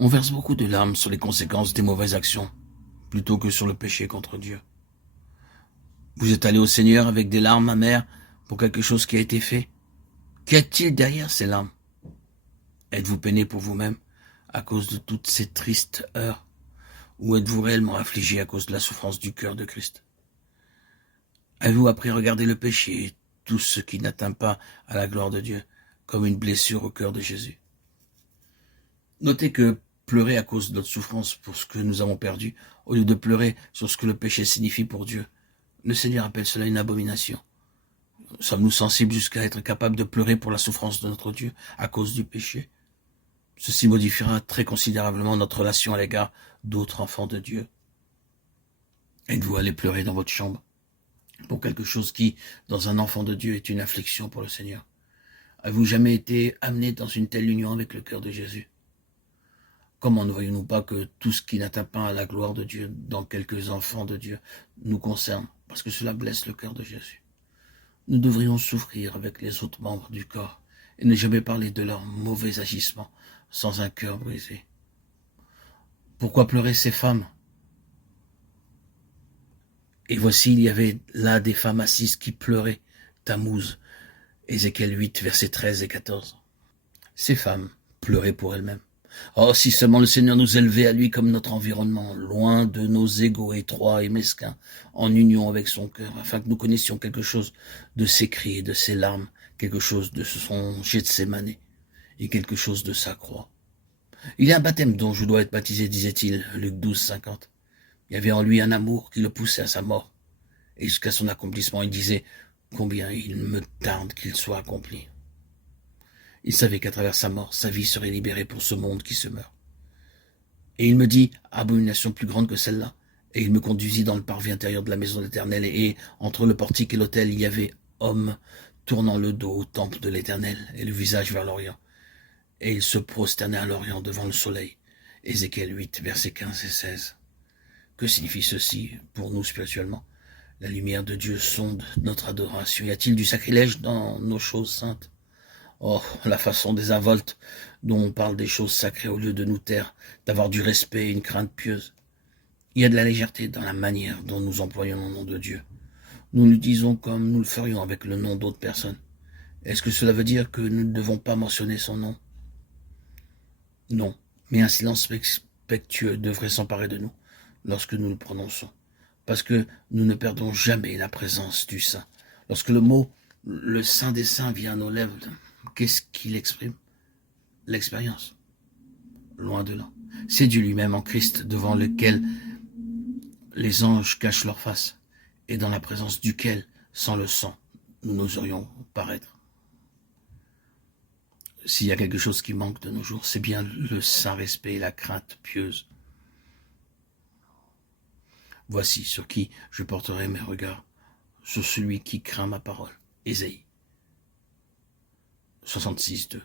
On verse beaucoup de larmes sur les conséquences des mauvaises actions, plutôt que sur le péché contre Dieu. Vous êtes allé au Seigneur avec des larmes amères pour quelque chose qui a été fait. Qu'y a-t-il derrière ces larmes? Êtes-vous peiné pour vous-même à cause de toutes ces tristes heures? Ou êtes-vous réellement affligé à cause de la souffrance du cœur de Christ? Avez-vous appris à regarder le péché et tout ce qui n'atteint pas à la gloire de Dieu comme une blessure au cœur de Jésus? Notez que pleurer à cause de notre souffrance pour ce que nous avons perdu, au lieu de pleurer sur ce que le péché signifie pour Dieu, le Seigneur appelle cela une abomination. Sommes-nous sensibles jusqu'à être capables de pleurer pour la souffrance de notre Dieu à cause du péché? Ceci modifiera très considérablement notre relation à l'égard d'autres enfants de Dieu. Êtes-vous allé pleurer dans votre chambre pour quelque chose qui, dans un enfant de Dieu, est une affliction pour le Seigneur? Avez-vous jamais été amené dans une telle union avec le cœur de Jésus? Comment ne voyons-nous pas que tout ce qui n'atteint pas à la gloire de Dieu dans quelques enfants de Dieu nous concerne, parce que cela blesse le cœur de Jésus? Nous devrions souffrir avec les autres membres du corps et ne jamais parler de leurs mauvais agissements sans un cœur brisé. Pourquoi pleurer ces femmes? Et voici, il y avait là des femmes assises qui pleuraient. Tammuz, Ézéchiel 8, versets 13 et 14. Ces femmes pleuraient pour elles-mêmes. Oh, si seulement le Seigneur nous élevait à lui comme notre environnement, loin de nos égos étroits et mesquins, en union avec son cœur, afin que nous connaissions quelque chose de ses cris et de ses larmes, quelque chose de son Gethsémane et quelque chose de sa croix. Il y a un baptême dont je dois être baptisé, disait-il, Luc 12, 50. Il y avait en lui un amour qui le poussait à sa mort. Et jusqu'à son accomplissement, il disait « Combien il me tarde qu'il soit accompli ». Il savait qu'à travers sa mort, sa vie serait libérée pour ce monde qui se meurt. Et il me dit « Abomination plus grande que celle-là ». Et il me conduisit dans le parvis intérieur de la maison d'Éternel, et entre le portique et l'autel, il y avait homme tournant le dos au temple de l'Éternel et le visage vers l'Orient. Et il se prosternait à l'Orient devant le soleil. Ézéchiel 8, versets 15 et 16. Que signifie ceci pour nous spirituellement? La lumière de Dieu sonde notre adoration. Y a-t-il du sacrilège dans nos choses saintes? Oh, la façon désinvolte dont on parle des choses sacrées au lieu de nous taire, d'avoir du respect et une crainte pieuse. Il y a de la légèreté dans la manière dont nous employons le nom de Dieu. Nous le disons comme nous le ferions avec le nom d'autres personnes. Est-ce que cela veut dire que nous ne devons pas mentionner son nom? Non, mais un silence respectueux devrait s'emparer de nous lorsque nous le prononçons, parce que nous ne perdons jamais la présence du Saint. Lorsque le mot « le Saint des Saints » vient à nos lèvres, qu'est-ce qu'il exprime? L'expérience. Loin de là. C'est Dieu lui-même en Christ devant lequel les anges cachent leur face et dans la présence duquel, sans le sang, nous n'oserions paraître. S'il y a quelque chose qui manque de nos jours, c'est bien le saint respect et la crainte pieuse. Voici sur qui je porterai mes regards, sur celui qui craint ma parole. Ésaïe 66, 2.